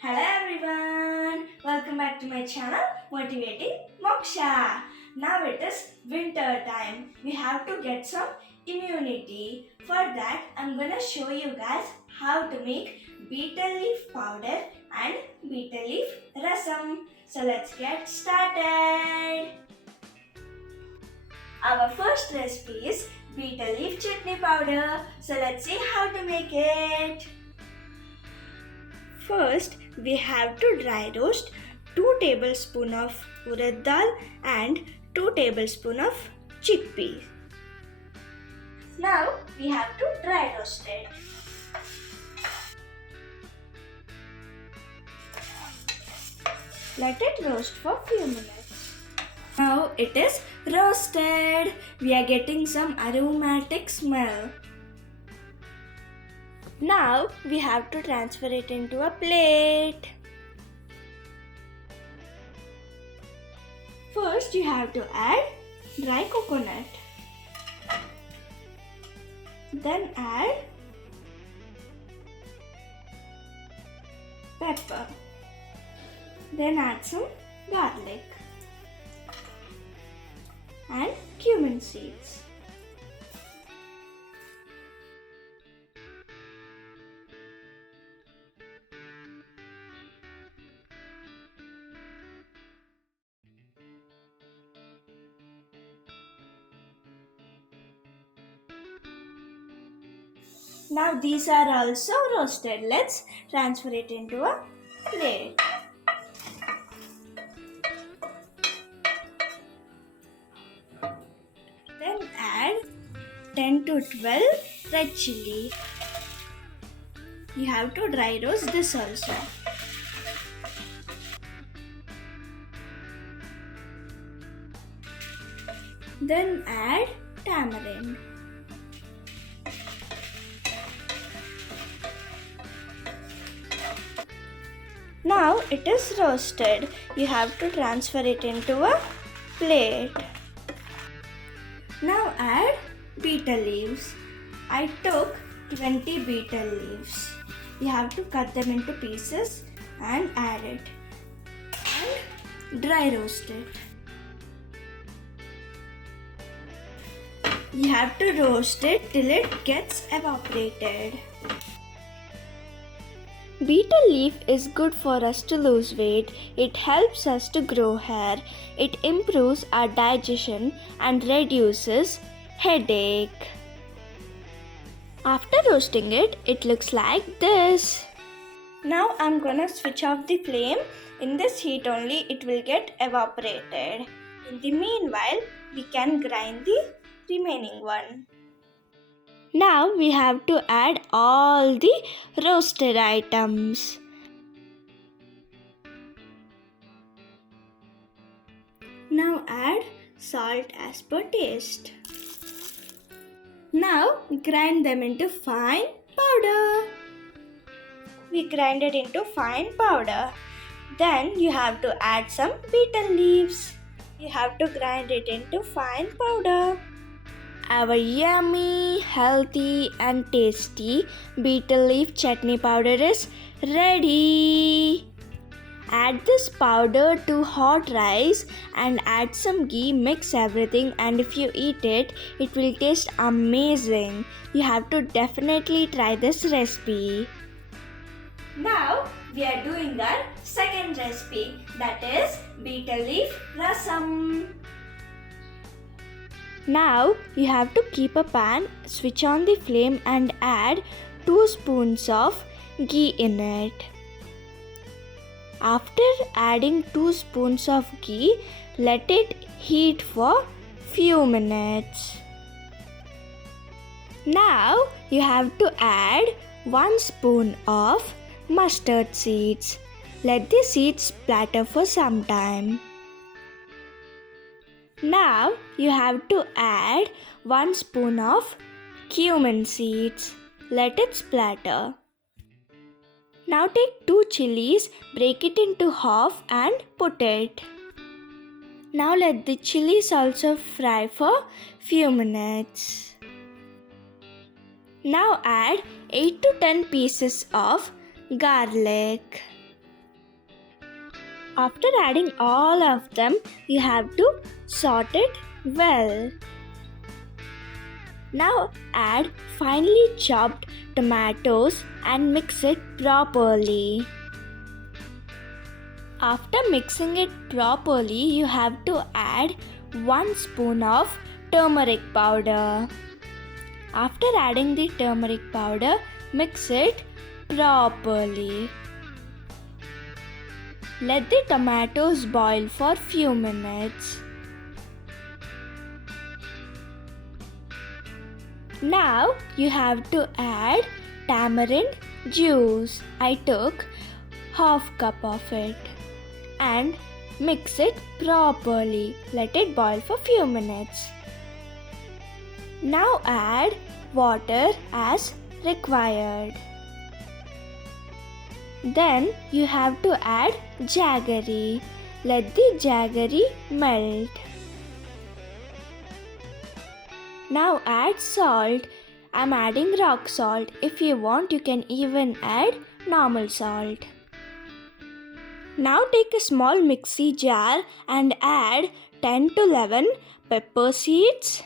Hello everyone, welcome back to my channel Motivating Moksha. Now it is winter time. We have to get some immunity. For that, I'm gonna show you guys how to make betel leaf powder and betel leaf rasam. So let's get started. Our first recipe is betel leaf chutney powder. So let's see how to make it. First, we have to dry roast 2 tablespoons of urad dal and 2 tablespoons of chickpeas. Now, we have to dry roast it. Let it roast for few minutes. Now it is roasted. We are getting some aromatic smell. Now we have to transfer it into a plate. First you have to add dry coconut. Then add pepper. Then add some garlic and cumin seeds. Now these are also roasted. Let's transfer it into a plate. Then add 10 to 12 red chili. You have to dry roast this also. Then add tamarind. Now it is roasted. You have to transfer it into a plate. Now add betel leaves. I took 20 betel leaves. You have to cut them into pieces and add it. And dry roast it. You have to roast it till it gets evaporated. Betel leaf is good for us to lose weight. It helps us to grow hair. It improves our digestion and reduces headache. After roasting it, it looks like this. Now I'm gonna switch off the flame. In this heat only it will get evaporated. In the meanwhile, we can grind the remaining one. Now we have to add all the roasted items. Now add salt as per taste. Now grind them into fine powder. We grind it into fine powder. Then you have to add some betel leaves. You have to grind it into fine powder. Our yummy, healthy and tasty betel leaf chutney powder is ready. Add this powder to hot rice and add some ghee, mix everything, and if you eat it, it will taste amazing. You have to definitely try this recipe. Now we are doing our second recipe, that is betel leaf rasam. Now you have to keep a pan, switch on the flame and add 2 spoons of ghee in it. After adding 2 spoons of ghee, let it heat for few minutes. Now you have to add 1 spoon of mustard seeds. Let the seeds splatter for some time. Now you have to add 1 spoon of cumin seeds. Let it splatter. Now take 2 chilies, break it into half and put it. Now let the chilies also fry for few minutes. Now add 8 to 10 pieces of garlic. After adding all of them, you have to sort it well. Now add finely chopped tomatoes and mix it properly. After mixing it properly, you have to add 1 spoon of turmeric powder. After adding the turmeric powder, mix it properly. Let the tomatoes boil for few minutes. Now you have to add tamarind juice. I took half cup of it and mix it properly. Let it boil for few minutes. Now add water as required. Then you have to add jaggery. Let the jaggery melt. Now add salt. I'm adding rock salt. If you want, you can even add normal salt. Now take a small mixie jar and add 10 to 11 pepper seeds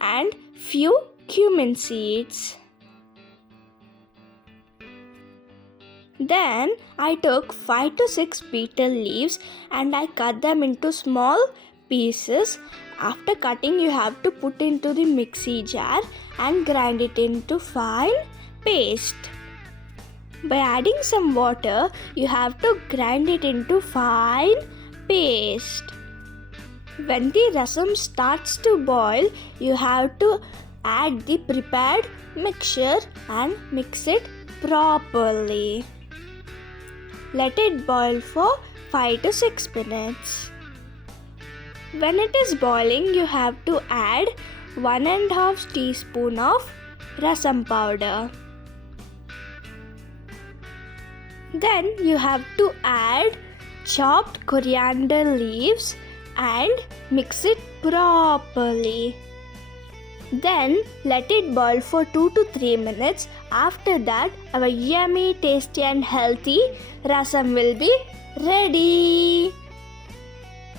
and few cumin seeds. Then I took 5 to 6 betel leaves and I cut them into small pieces. After cutting, you have to put into the mixie jar and grind it into fine paste. By adding some water, you have to grind it into fine paste. When the rasam starts to boil, you have to add the prepared mixture and mix it properly. Let it boil for 5 to 6 minutes. When it is boiling, you have to add 1.5 teaspoon of rasam powder. Then you have to add chopped coriander leaves and mix it properly. Then let it boil for 2 to 3 minutes. After that, our yummy, tasty and healthy rasam will be ready.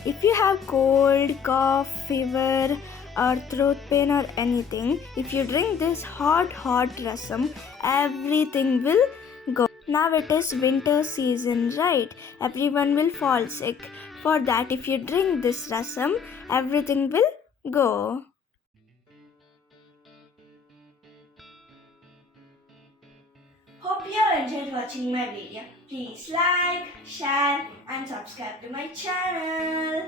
If you have cold, cough, fever or throat pain or anything, if you drink this hot rasam, everything will go. Now it is winter season, right? Everyone will fall sick. For that, if you drink this rasam, everything will go. Hope you enjoyed watching my video. Please like, share and subscribe to my channel.